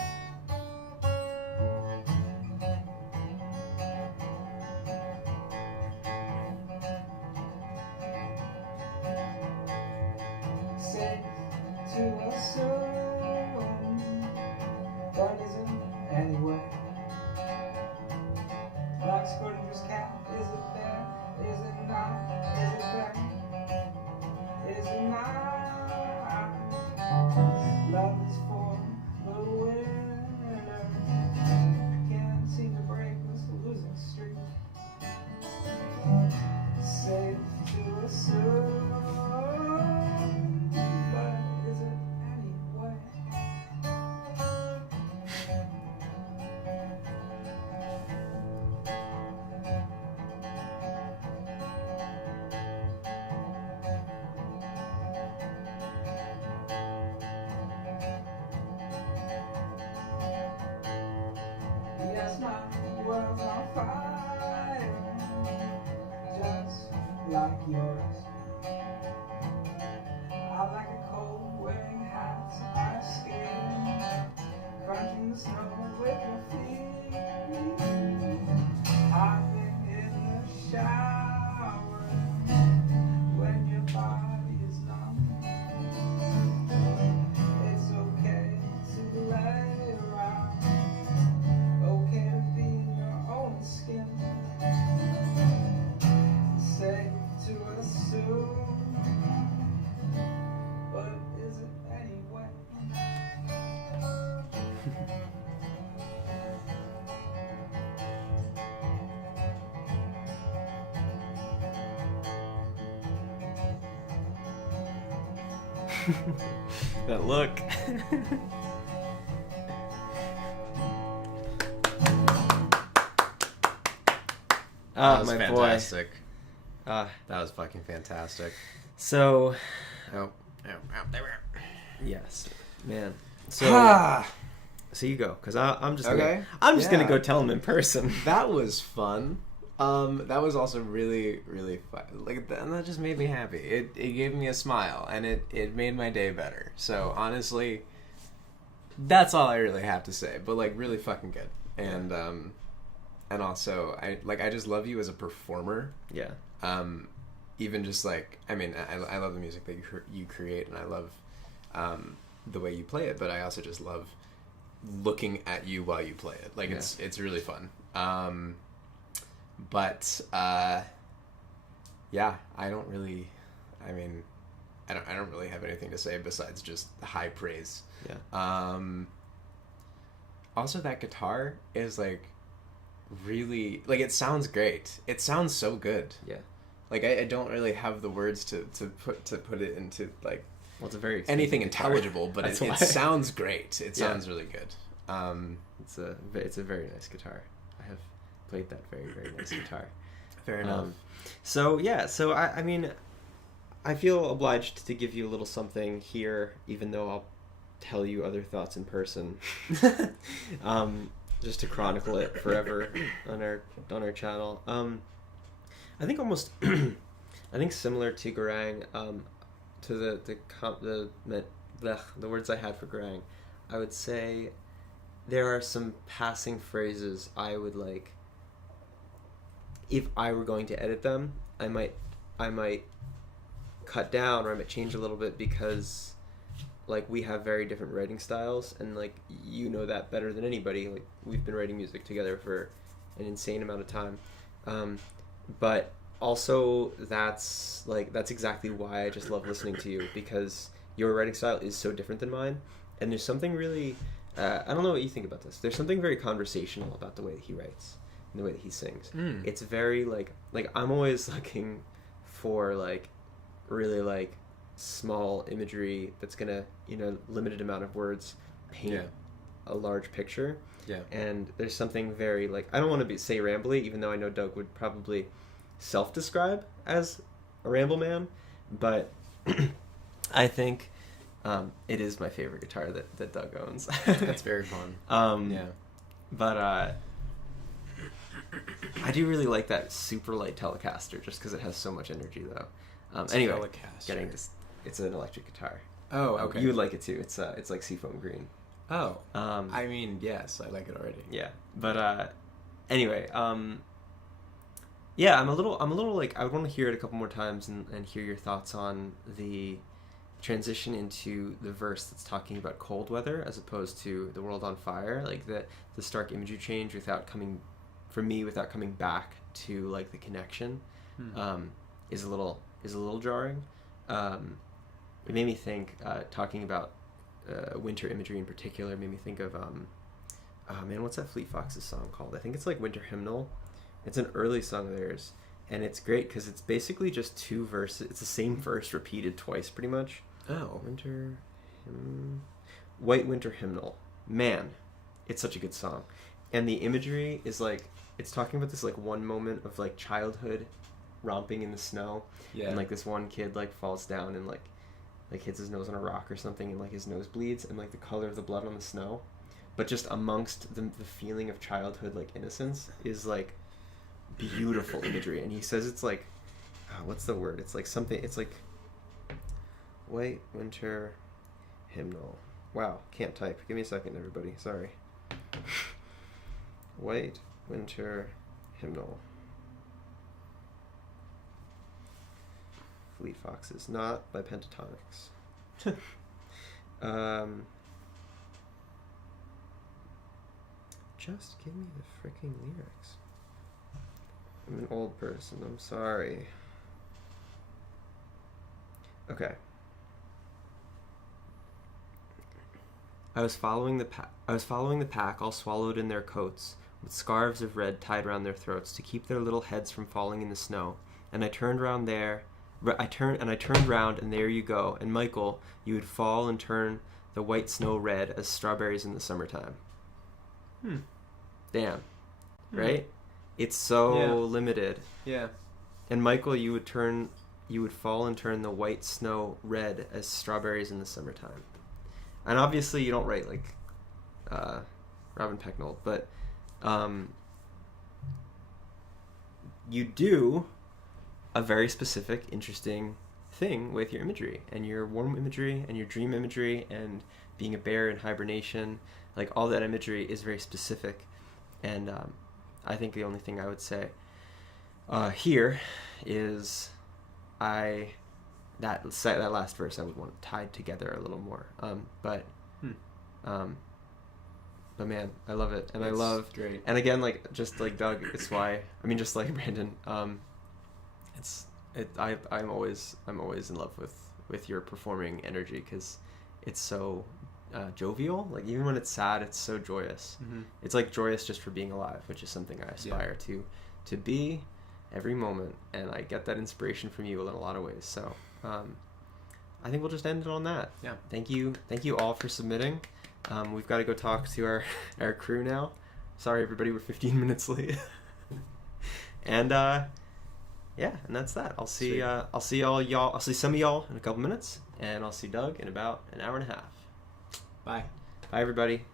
Safe to assume, but isn't anyway. Black Schrödinger's cat, is it there? Is it not? Is it there? Is it not? Love is for the winner. Can't seem to break this losing streak. Safe to assume, but is it anyway? Yes, my world's on fire, just like yours. I like it cold, wearing hats, ice skating, crunching the snow with your feet. Hopping in the shower when your body is numb. It's okay to lay around, okay to be in your own skin. Safe to assume, but is it anyway? That look. That was my fantastic. boy. That was fucking fantastic. So, Oh, there we are. yes, man. So you go, because I'm just Okay. gonna Yeah. go tell him in person. That was fun. That was also really, really fun. And that just made me happy. It gave me a smile, and it made my day better. So honestly, that's all I really have to say. But really fucking good. And also I just love you as a performer. Yeah. Even just I love the music that you create, and I love the way you play it. But I also just love looking at you while you play it. It's really fun. But yeah, I don't really have anything to say besides just high praise. Yeah. also that guitar is like really like it sounds great. It sounds so good. Yeah. Like I don't really have the words to put it into like well, it's a very anything guitar. intelligible, but it sounds great. It sounds really good. It's a very nice guitar. I have played that very, very nice guitar. Fair enough. So I mean, I feel obliged to give you a little something here, even though I'll tell you other thoughts in person. Just to chronicle it forever on our channel. I think almost, I think similar to Garang, to the words I had for Garang, I would say there are some passing phrases I would like. If I were going to edit them, I might cut down or I might change a little bit because like we have very different writing styles and like you know that better than anybody. Like we've been writing music together for an insane amount of time. But also that's exactly why I just love listening to you, because your writing style is so different than mine, and there's something really I don't know what you think about this. There's something very conversational about the way that he writes and the way that he sings. It's very like I'm always looking for like really like small imagery that's gonna, you know, limited amount of words paint a large picture. And there's something very like, I don't want to say rambly, even though I know Doug would probably self-describe as a ramble man, but I think it is my favorite guitar that Doug owns. That's very fun. But I do really like that super light Telecaster just because it has so much energy though. Anyway, Telecaster. It's an electric guitar. Oh, okay. You would like it too. It's like seafoam green. Oh. I mean, yes, I like it already. Yeah. But anyway, yeah, I'm a little like I would want to hear it a couple more times and hear your thoughts on the transition into the verse that's talking about cold weather as opposed to the world on fire, like the stark imagery change without coming back to like the connection is a little jarring. It made me think, talking about winter imagery in particular, made me think of what's that Fleet Foxes song called? I think it's like Winter Hymnal. It's an early song of theirs, and it's great because it's basically just two verses. It's the same verse repeated twice, pretty much. Oh, White Winter Hymnal. Man, it's such a good song, and the imagery is like it's talking about this like one moment of like childhood romping in the snow, and like this one kid like falls down and like hits his nose on a rock or something, and like his nose bleeds, and like the color of the blood on the snow, but just amongst the feeling of childhood like innocence is like beautiful imagery. And he says it's like what's the word, it's like something, it's like White Winter Hymnal. Wow, can't type, give me a second everybody, sorry. White Winter Hymnal. Fleet Foxes, not by Pentatonics. Just give me the freaking lyrics. I'm an old person, I'm sorry. Okay. I was following the pack, all swallowed in their coats, with scarves of red tied round their throats to keep their little heads from falling in the snow. And I turned round, and there you go. And Michael, you would fall and turn the white snow red as strawberries in the summertime. Damn. Right? It's so limited. Yeah. And Michael, you would fall and turn the white snow red as strawberries in the summertime. And obviously you don't write like Robin Pecknold, but you do a very specific, interesting thing with your imagery, and your warm imagery and your dream imagery and being a bear in hibernation. Like all that imagery is very specific, and I think the only thing I would say here is that last verse I would want tied together a little more. But man, I love it, and it's great. And again, like just like Doug, it's why just like Brandon. I'm always in love with your performing energy because it's so jovial. Like even when it's sad, it's so joyous. Mm-hmm. It's like joyous just for being alive, which is something I aspire to be every moment, and I get that inspiration from you in a lot of ways. So I think we'll just end it on that. Yeah. Thank you all for submitting. We've got to go talk to our crew now. Sorry everybody, we're 15 minutes late. And yeah, and that's that. I'll see some of y'all in a couple minutes, and I'll see Doug in about an hour and a half. Bye. Bye everybody.